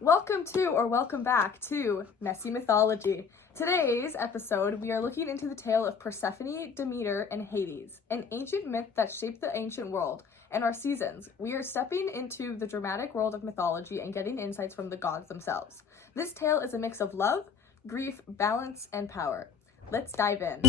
Welcome back to Messy Mythology. Today's episode, we are looking into the tale of Persephone, Demeter, and Hades, an ancient myth that shaped the ancient world and our seasons. We are stepping into the dramatic world of mythology and getting insights from the gods themselves. This tale is a mix of love, grief, balance, and power. Let's dive in.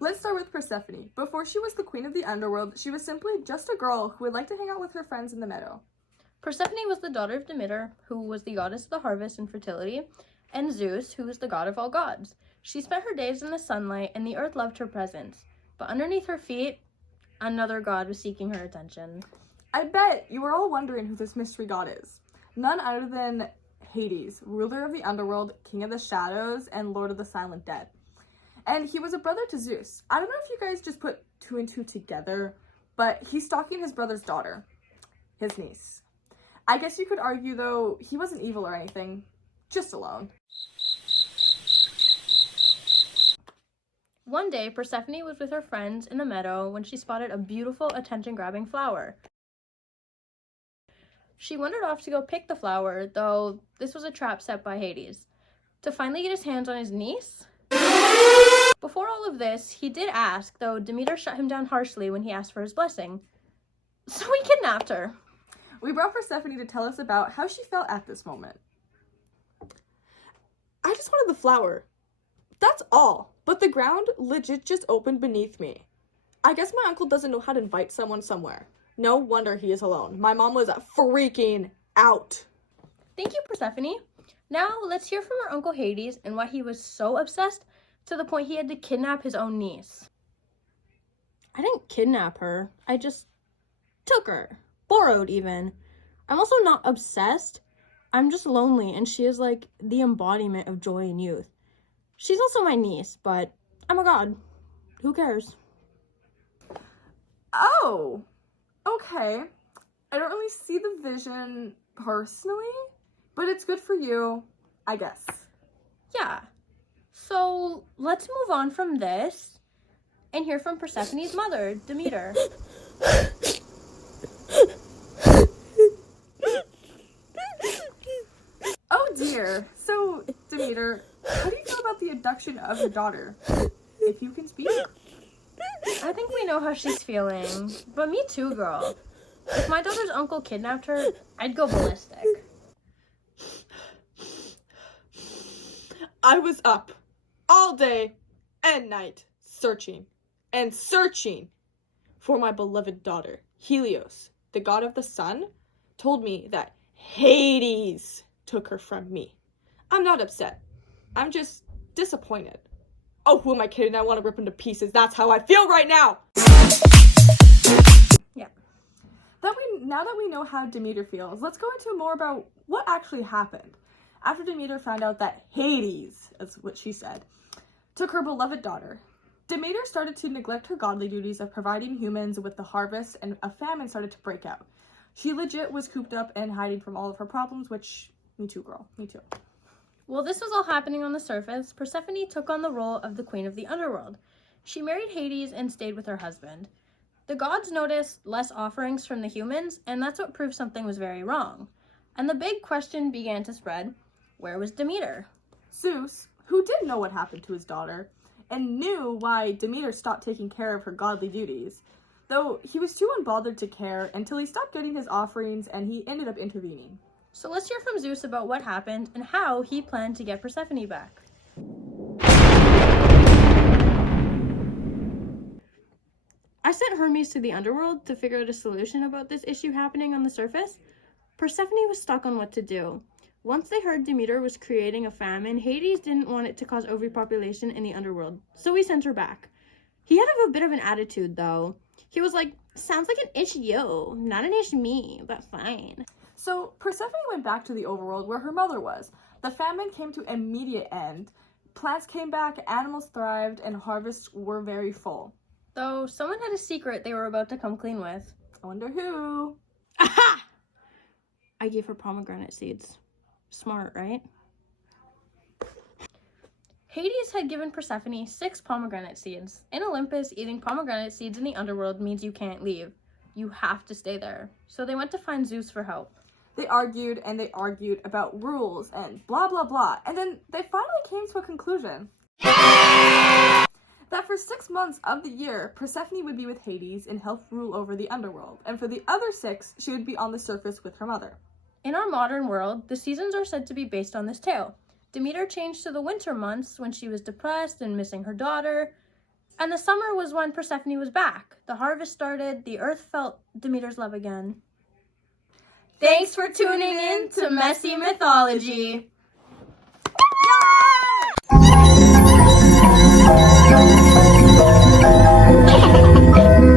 Let's start with Persephone. Before she was the queen of the underworld, she was simply just a girl who would like to hang out with her friends in the meadow. Persephone was the daughter of Demeter, who was the goddess of the harvest and fertility, and Zeus, who was the god of all gods. She spent her days in the sunlight, and the earth loved her presence. But underneath her feet, another god was seeking her attention. I bet you were all wondering who this mystery god is. None other than Hades, ruler of the underworld, king of the shadows, and lord of the silent dead. And he was a brother to Zeus. I don't know if you guys just put two and two together, but he's stalking his brother's daughter, his niece. I guess you could argue, though, he wasn't evil or anything, just alone. One day, Persephone was with her friends in the meadow when she spotted a beautiful, attention-grabbing flower. She wandered off to go pick the flower, though this was a trap set by Hades, to finally get his hands on his niece. Before all of this, he did ask, though Demeter shut him down harshly when he asked for his blessing. So he kidnapped her. We brought Persephone to tell us about how she felt at this moment. I just wanted the flower. That's all. But the ground legit just opened beneath me. I guess my uncle doesn't know how to invite someone somewhere. No wonder he is alone. My mom was freaking out. Thank you, Persephone. Now let's hear from our Uncle Hades and why he was so obsessed to the point he had to kidnap his own niece. I didn't kidnap her. I just took her. Borrowed, even. I'm also not obsessed. I'm just lonely, and she is like the embodiment of joy and youth. She's also my niece, but I'm a god. Who cares? Oh, okay. I don't really see the vision personally, but it's good for you, I guess. Yeah. So let's move on from this and hear from Persephone's mother, Demeter. Oh dear. So, Demeter, how do you feel about the abduction of your daughter? If you can speak. I think we know how she's feeling, but me too, girl. If my daughter's uncle kidnapped her, I'd go ballistic. I was up all day and night searching for my beloved daughter. Helios, the god of the sun, told me that Hades took her from me. I'm not upset. I'm just disappointed. Oh, who am I kidding? I want to rip him to pieces. That's how I feel right now. Yeah. Now that we know how Demeter feels, let's go into more about what actually happened. After Demeter found out that Hades, that's what she said, took her beloved daughter, Demeter started to neglect her godly duties of providing humans with the harvest, and a famine started to break out. She legit was cooped up and hiding from all of her problems, which, me too, girl, me too. While this was all happening on the surface, Persephone took on the role of the queen of the underworld. She married Hades and stayed with her husband. The gods noticed less offerings from the humans, and that's what proved something was very wrong. And the big question began to spread: where was Demeter? Zeus, who did know what happened to his daughter, and knew why Demeter stopped taking care of her godly duties, though he was too unbothered to care until he stopped getting his offerings and he ended up intervening. So let's hear from Zeus about what happened and how he planned to get Persephone back. I sent Hermes to the underworld to figure out a solution about this issue happening on the surface. Persephone was stuck on what to do. Once they heard Demeter was creating a famine, Hades didn't want it to cause overpopulation in the underworld, so he sent her back. He had a bit of an attitude, though. He was like, sounds like an ish you, not an ish me, but fine. So Persephone went back to the overworld where her mother was. The famine came to immediate end. Plants came back, animals thrived, and harvests were very full. Though someone had a secret they were about to come clean with. I wonder who. Aha! I gave her pomegranate seeds. Smart, right? Hades had given Persephone 6 pomegranate seeds. In Olympus, eating pomegranate seeds in the underworld means you can't leave. You have to stay there. So they went to find Zeus for help. They argued and they argued about rules and blah blah blah, and then they finally came to a conclusion. That for 6 months of the year, Persephone would be with Hades and help rule over the underworld, and for the other 6, she would be on the surface with her mother. In our modern world, the seasons are said to be based on this tale. Demeter changed to the winter months when she was depressed and missing her daughter, and the summer was when Persephone was back. The harvest started, the earth felt Demeter's love again. Thanks for tuning in to Messy Mythology. Yay!